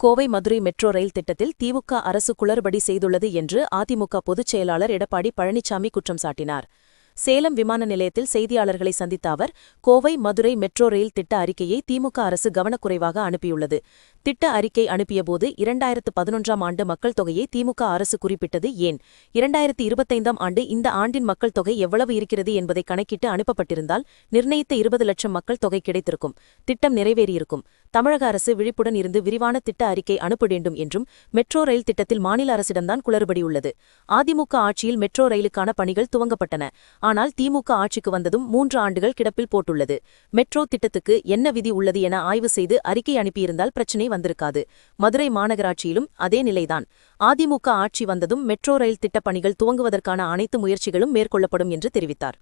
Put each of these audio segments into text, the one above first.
Kovai Madurai metro rail திட்டத்தில் திமுக அரசு குளறுபடி செய்துள்ளது என்று அதிமுக பொதுச் செயலாளர் எடப்பாடி பழனிசாமி குற்றம் சாட்டினார். சேலம் விமான நிலையத்தில் செய்தியாளர்களை சந்தித்த அவர், கோவை மதுரை மெட்ரோ ரயில் திட்ட அறிக்கையை திமுக அரசு கவனக்குறைவாக அனுப்பியுள்ளது. திட்ட அறிக்கை அனுப்பியபோது 2011ஆம் ஆண்டு மக்கள் தொகையை திமுக அரசு குறிப்பிட்டது ஏன்? 2025ஆம் ஆண்டு இந்த ஆண்டின் மக்கள் தொகை எவ்வளவு இருக்கிறது என்பதை கணக்கிட்டு அனுப்பப்பட்டிருந்தால் நிர்ணயித்த 20 லட்சம் மக்கள் தொகை கிடைத்திருக்கும். திட்டம் நிறைவேறியிருக்கும். தமிழக அரசு விழிப்புடன் இருந்து விரிவான திட்ட அறிக்கை அனுப்ப வேண்டும் என்றும், மெட்ரோ ரயில் திட்டத்தில் மாநில அரசிடம்தான் குளறுபடி உள்ளது. அதிமுக ஆட்சியில் மெட்ரோ ரயிலுக்கான பணிகள் துவங்கப்பட்டன. ஆனால் திமுக ஆட்சிக்கு வந்ததும் 3 ஆண்டுகள் கிடப்பில் போட்டுள்ளது. மெட்ரோ திட்டத்துக்கு என்ன விதி உள்ளது என ஆய்வு செய்து அறிக்கை அனுப்பியிருந்தால் பிரச்சினை வந்திருக்காது. மதுரை மாநகராட்சியிலும் அதே நிலைதான். அதிமுக ஆட்சி வந்ததும் மெட்ரோ ரயில் திட்டப் பணிகள் துவங்குவதற்கான அனைத்து முயற்சிகளும் மேற்கொள்ளப்படும் என்று தெரிவித்தார்.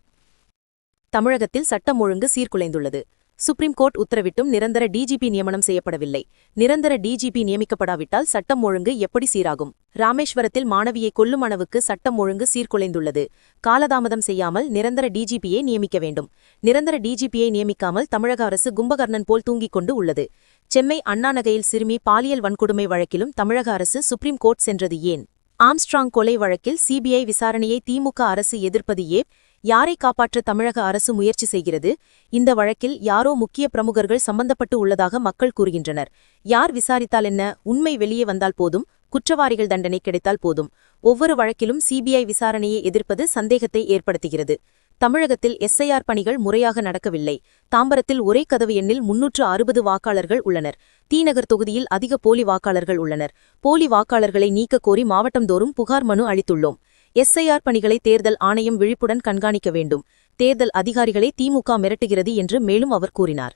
தமிழகத்தில் சட்டம் ஒழுங்கு சீர்குலைந்துள்ளது. சுப்ரீம் கோர்ட் உத்தரவிட்டும் நிரந்தர டிஜிபி நியமனம் செய்யப்படவில்லை. நிரந்தர டிஜிபி நியமிக்கப்படாவிட்டால் சட்டம் ஒழுங்கு எப்படி சீராகும்? ராமேஸ்வரத்தில் மாணவியை கொல்லும் அளவுக்கு சட்டம் ஒழுங்கு சீர்குலைந்துள்ளது. காலதாமதம் செய்யாமல் நிரந்தர டிஜிபியை நியமிக்க வேண்டும். நிரந்தர டிஜிபியை நியமிக்காமல் தமிழக அரசு கும்பகர்ணன் போல் தூங்கிக் கொண்டு உள்ளது. சென்னை அண்ணா நகையில் சிறுமி பாலியல் வன்கொடுமை வழக்கிலும் தமிழக அரசு சுப்ரீம் கோர்ட் சென்றது ஏன்? ஆம்ஸ்ட்ராங் கொலை வழக்கில் சிபிஐ விசாரணையை திமுக அரசு எதிர்ப்பது ஏன்? யாரை காப்பாற்ற தமிழக அரசு முயற்சி செய்கிறது? இந்த வழக்கில் யாரோ முக்கிய பிரமுகர்கள் சம்பந்தப்பட்டு உள்ளதாக மக்கள் கூறுகின்றனர். யார் விசாரித்தால் என்ன? உண்மை வெளியே வந்தால் போதும். குற்றவாளிகள் தண்டனை கிடைத்தால் போதும். ஒவ்வொரு வழக்கிலும் சிபிஐ விசாரணையை எதிர்ப்பது சந்தேகத்தை ஏற்படுத்துகிறது. தமிழகத்தில் எஸ்ஐஆர் பணிகள் முறையாக நடக்கவில்லை. தாம்பரத்தில் ஒரே கதவு எண்ணில் 360 வாக்காளர்கள் உள்ளனர். தீநகர் தொகுதியில் அதிக போலி வாக்காளர்கள் உள்ளனர். போலி வாக்காளர்களை நீக்க கோரி மாவட்டந்தோறும் புகார் மனு அளித்துள்ளோம். எஸ்ஐஆர் பணிகளை தேர்தல் ஆணையம் விழிப்புடன் கண்காணிக்க வேண்டும். தேர்தல் அதிகாரிகளை திமுக மிரட்டுகிறது என்று மேலும் அவர் கூறினார்.